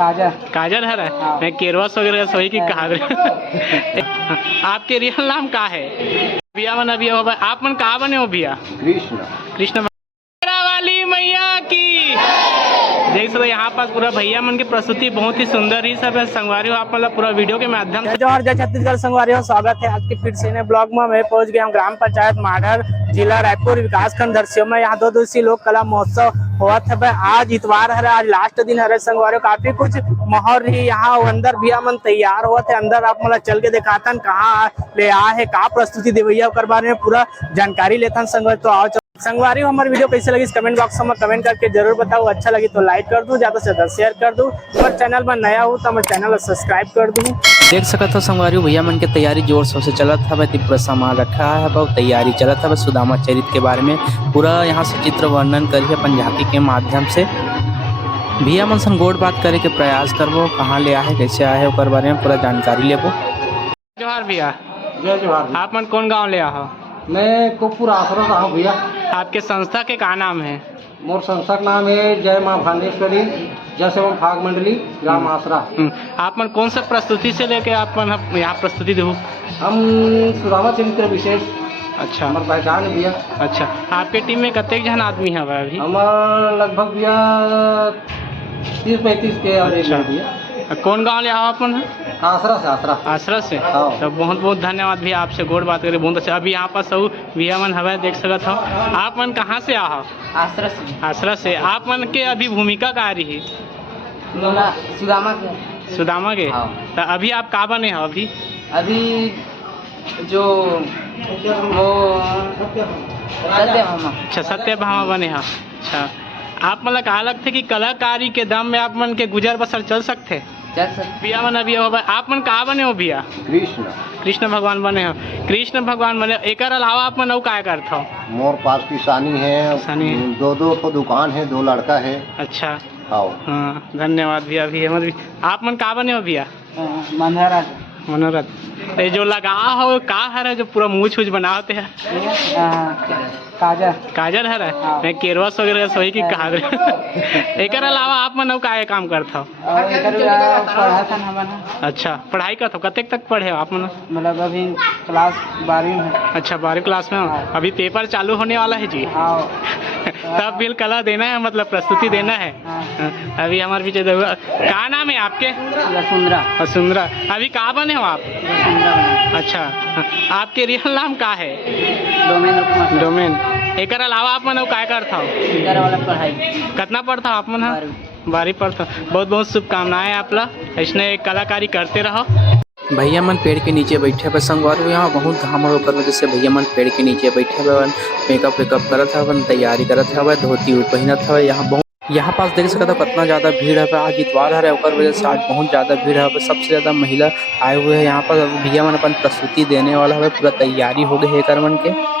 काजल काजल है हाँ। मैं केरवस वगैरह सोई की कहा आपके रियल नाम का है भैया मन अभी हो आप मन कहाँ बने हो भैया? कृष्ण कृष्ण वाली मैया की देख सकते यहाँ पास पूरा भैया मन की प्रस्तुति बहुत ही सुंदर ही सब है। संगवारी हो आप मतलब पूरा वीडियो के माध्यम से जोहर जय छत्तीसगढ़ संगवारी हो स्वागत है आज के फिर से नए ब्लॉग में। मैं पहुंच गया हूँ ग्राम पंचायत माढ़र जिला रायपुर विकास खंड दर्शियों में। यहाँ 2 दिवसीय लोक कला महोत्सव हुआ था। आज इतवार है, आज लास्ट दिन है संगवारी। काफी कुछ माहौल रही यहाँ अंदर भैया मन तैयार हुआ थे। अंदर आप मतलब चल के दिखाता कहाँ ले आए है का प्रस्तुति देवैया कर बारे में पूरा जानकारी लेता संगवारी। तो आओ संगवारी हमारी वीडियो कैसे लगी कमेंट बॉक्स में कमेंट करके जरूर बताओ। अच्छा लगी तो लाइक कर दूं, ज्यादा से ज्यादा शेयर कर दूं। अगर चैनल में नया हो तो हमारे चैनल को सब्सक्राइब कर दूं। देख सकत हो संगवारी भैया मन के तैयारी जोर शोर से चलत है। पूरा सामान रखा है, बहुत तैयारी चलत है। सुदामा चरित्र के बारे में पूरा यहाँ से चित्र वर्णन करिए अपन झांकी के माध्यम से। भैया मन सन गोड़ बात करे के प्रयास करबो, कहाँ ले आए कैसे आए ओकर बारे में पूरा जानकारी लेबो। जोहार भैया। जय जोहार। आप मन कौन गाँव ले आओ? मैं कोपुर आसरा रहा हूँ भैया। आपके संस्था के क्या नाम है? मोर संस्था का नाम है जय माँ भानेश्वरी जस एवं फाग मंडली ग्राम आसरा। आप मन कौन सा प्रस्तुति से लेके आप मन यहाँ प्रस्तुति दो? हम सुदामा चरित्र विशेष अच्छा हमारे पहचान है भैया। अच्छा आपके टीम में कतेक जन आदमी है अभी? हमारा लगभग भैया 30-35 के अच्छा। भैया। कौन गाँव ले आओ आप मन? आसरा से आसरा। आसरा से हाँ। तो बहुत बहुत धन्यवाद भैया आपसे गोड़ बात करे बहुत अच्छा। अभी यहाँ पर सब भैया मन हवा देख सकत हो। आप मन कहाँ से आओ? आसरा से। आसरा से। आप मन के अभी भूमिका का रही? सुदामा के। सुदामा के हाँ। तो अभी आप का बने हो अभी? अभी जो वो अच्छा सत्यभामा बने हो। अच्छा आप मतलब कहा लगते कि कलाकारी के दम में आप मन के गुजर बसर चल सकते? भैया मन अभी हो आप मन कहाँ बने हो भैया? कृष्ण कृष्ण भगवान बने हो। कृष्ण भगवान बने एक अलावा आप मन क्या करते हो? मोर पास किसानी है, किसानी है। 2 तो दुकान है, 2 लड़का है। अच्छा हाँ धन्यवाद भैया। भैया मतलब आप मन कहाँ बने हो भैया? मनोरथ। ये जो लगा हो का है जो पूरा मूछ वूछ बनाते हैं? काजल काजल है मैं केरवस वगैरह सोई की कहा एक अलावा आप मन का काम करता हो? अच्छा पढ़ाई करता हो? कतेक तक पढ़े हो आप मन? मतलब अभी क्लास 12वीं में। अच्छा 12वीं क्लास में हो। अभी पेपर चालू होने वाला है जी। तब बिल कला देना है मतलब प्रस्तुति देना है। अभी हमारे पीछे क्या नाम है आपके? वसुंधरा। अभी कहाँ बने हो आप? अच्छा आपके रियल नाम का है? डोमेन। एक अलावा आप मन क्या करता हो? पढ़ाई कितना पढ़ता हो आप मन? 12वीं पढ़ता। बहुत बहुत शुभकामनाएं आपला ऐसे कलाकारी करते रहो। भैया मन पेड़ के नीचे बैठे हुए संगवारी। यहाँ बहुत घाम होकर वजह से भैया मन पेड़ के नीचे बैठे हुए मेकअप वेकअप करत है, तैयारी करत है, धोती पहनत है। यहाँ पास देख सकते हो कितना ज़्यादा भीड़ है। आज इतवार है और वजह से आज बहुत ज़्यादा भीड़ है। सबसे ज़्यादा महिला आए हुए हैं यहाँ पर। भैया मन अपन प्रस्तुति देने वाला है, पूरा तैयारी हो गई है करवन के।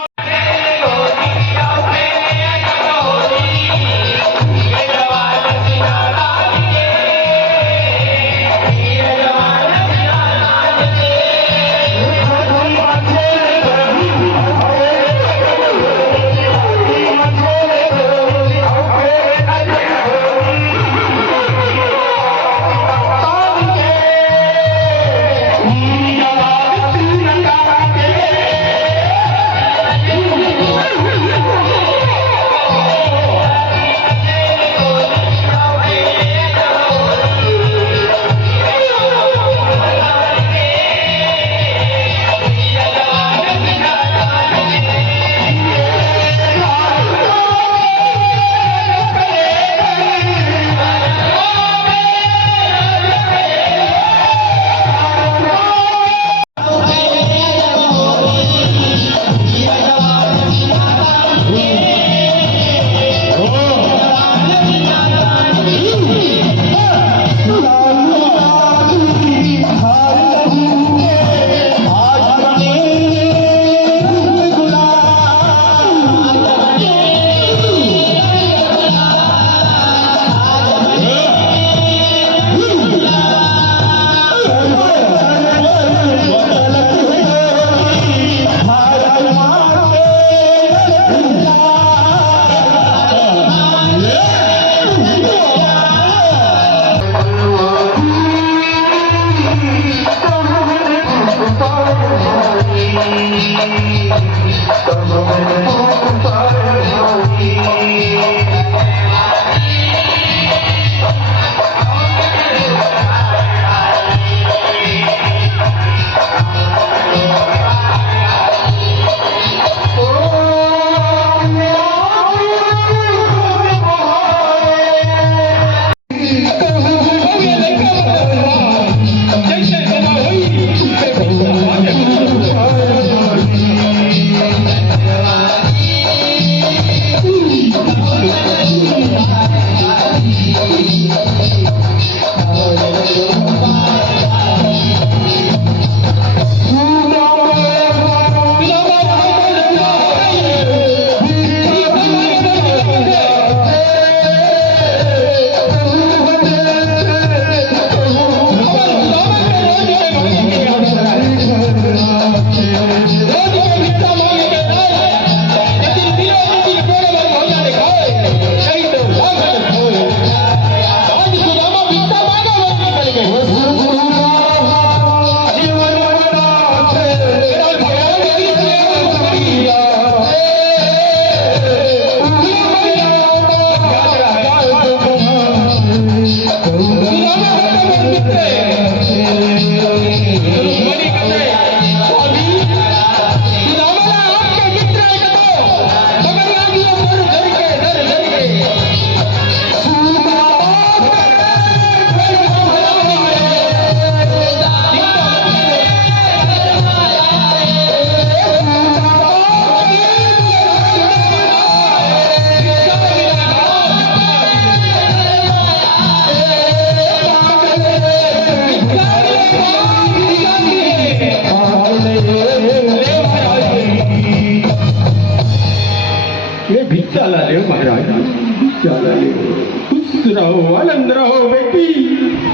की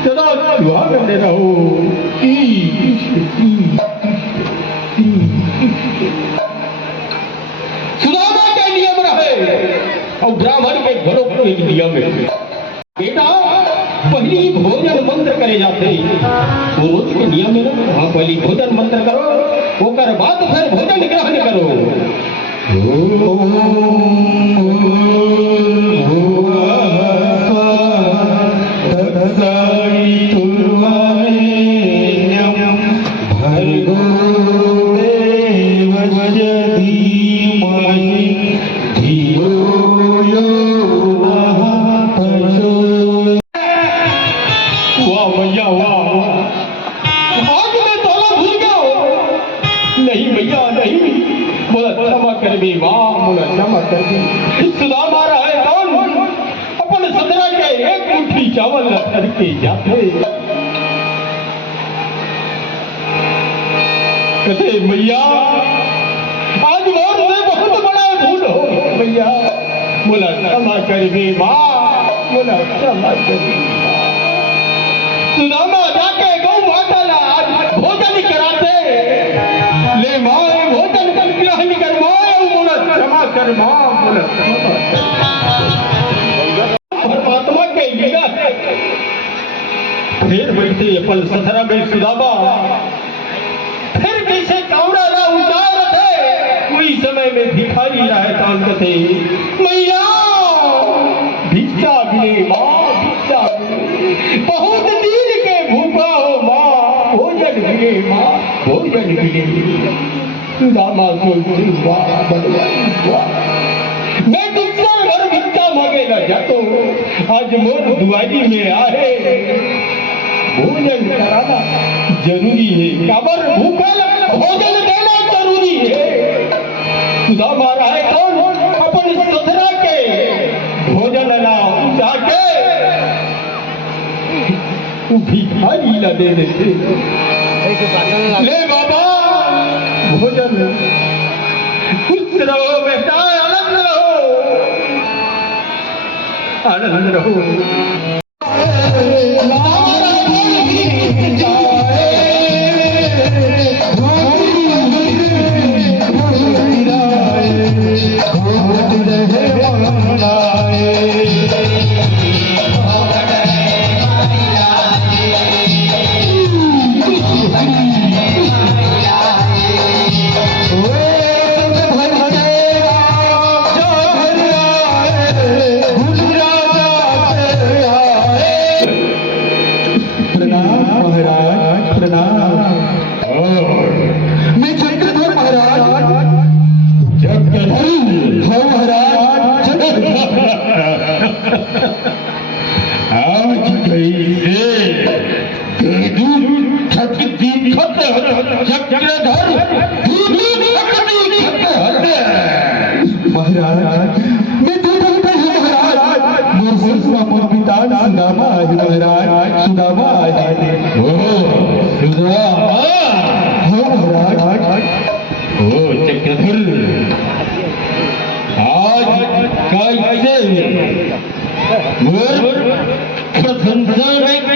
सदा सुहागन रहो। सुदामा के नियम रहे और ब्राह्मण के घरों के नियम है। बेटा पहली भोजन मंत्र करे जाते वो रोज के नियम में ना। हाँ, पहली भोजन मंत्र करो, वो कर बाद फिर भोजन ग्रहण करो। नहीं भैया नहीं, बोला क्षमा कर भी माँ, बोला क्षमा कर भी। सुदामा रहा है कौन? अपन सदरा के एक मुट्ठी चावल करके जाते कहते भैया आज मोर से बहुत बड़ा भूल हो भैया। बोला क्षमा कर भी माँ, बोला क्षमा कर भी। सुदामा जाके गौ माता ला आज भोजन कराते ले माए भोजन कर ग्रहण कर माए, बोला क्षमा कर मां, बोला परमात्मा के लीला है। फिर बैठे अपन सथरा में सुदामा, फिर कैसे कावड़ा ला उतार थे। कोई समय में भिखारी रहे तान थे मैया भिक्षा मिले मां, भिक्षा मिले। बहुत दिन के भूखा हो मां, भोजन मिले मां, भोजन मिले। सुदामा सोचते मैं दूसरा घर भिक्षा मांगे न जातो, आज मोर दुआरी में आए भोजन कराना जरूरी है। काबर भूखा भोजन देना जरूरी है। सुदामा रहा है कौन? अपन ससुरा के भोजन ला जाके भिखारी ला दे देते। ले बाबा भोजन, खुश रहो बेटा, आनंद रहो, आनंद रहो।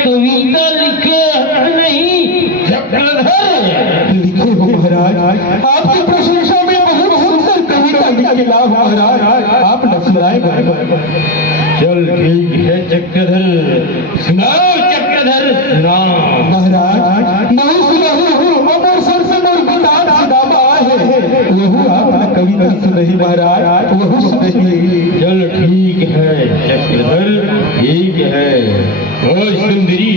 कविता लिखे नहीं लिखे हो महाराज, आपकी प्रशंसा में बहुत सुंदर कविता लिखे ला महाराज, आप न सुनाएगा। चल ठीक है चक्रधर, सुनाओ चक्रधर, सुनाओ महाराज। नहीं सुनाओ अमर सर से मोर बता सुनामा है, वह आप कविता सुनही महाराज, वह सुनही। चल ठीक है चक्रधर, ठीक है। ओ सुंदरी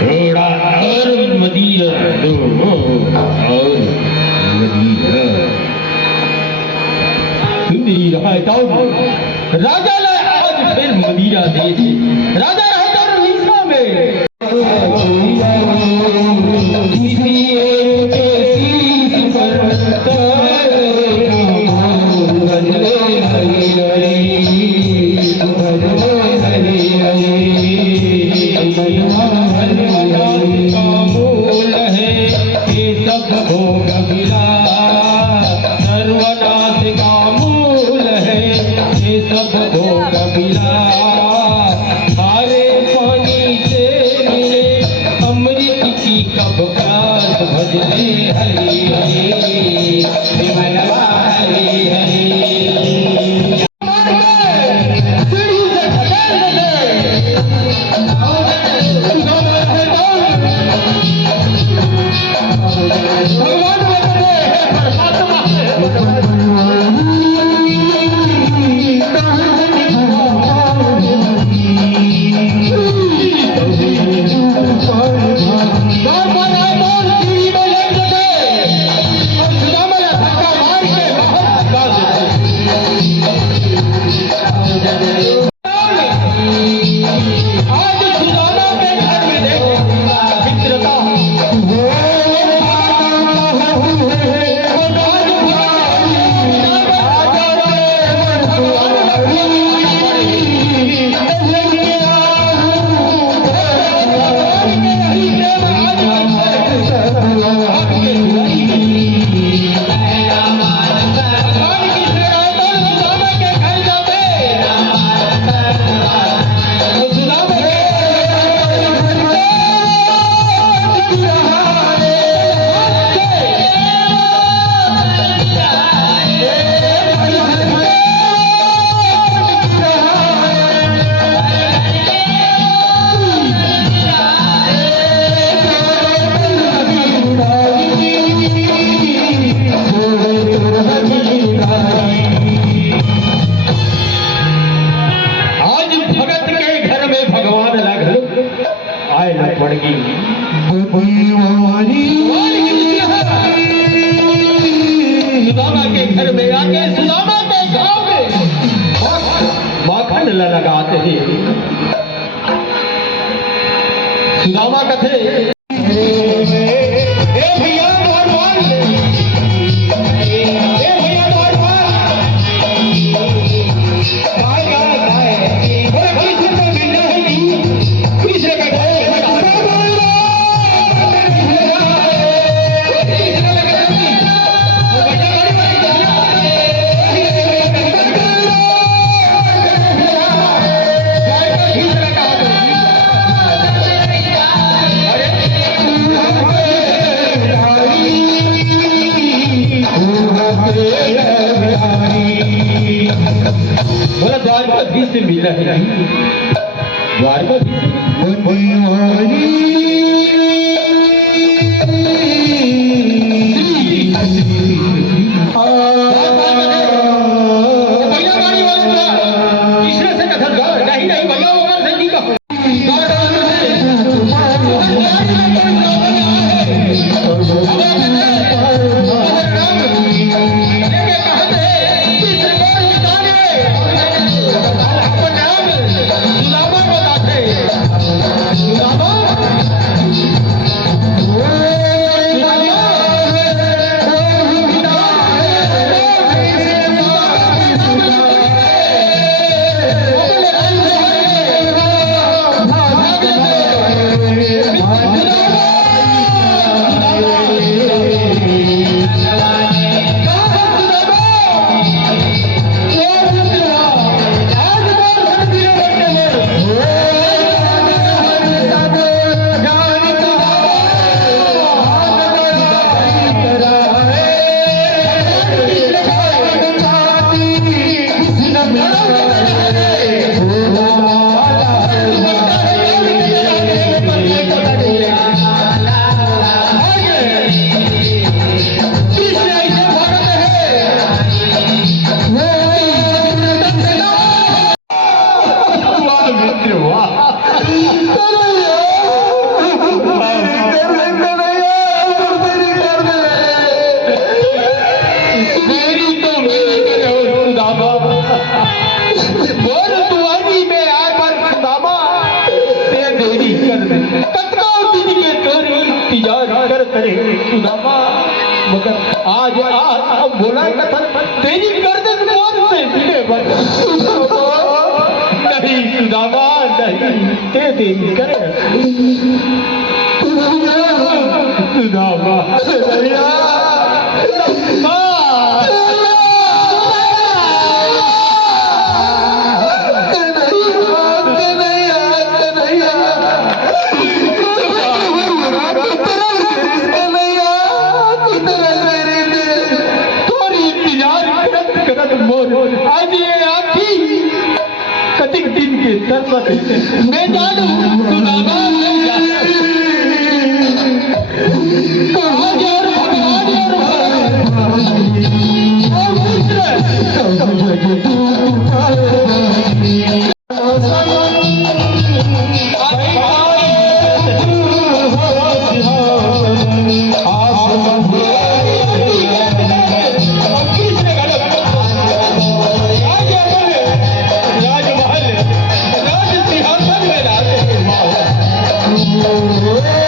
थोड़ा और मदिरा दो, और मदिरा। सुंदरी रहा तो राजा ने आज फिर मदिरा दे दी। राजा रहता उड़ीसा में, सब भोग मिला, सारे पाए न पड़गी सुदामा के घर में आके सुदामा के गांव में माखन लगाते हैं। सुदामा कथे बोला द्वारकाधीश से मिला है। द्वारकाधीश मगर आज अब बोला कथन तेरी गर्दन मौत से मिले नहीं सुदामा नहीं ते देरी करे सुदामा आज ये आखी कतिक दिन के तरफ मैं जानू सुदामा Oh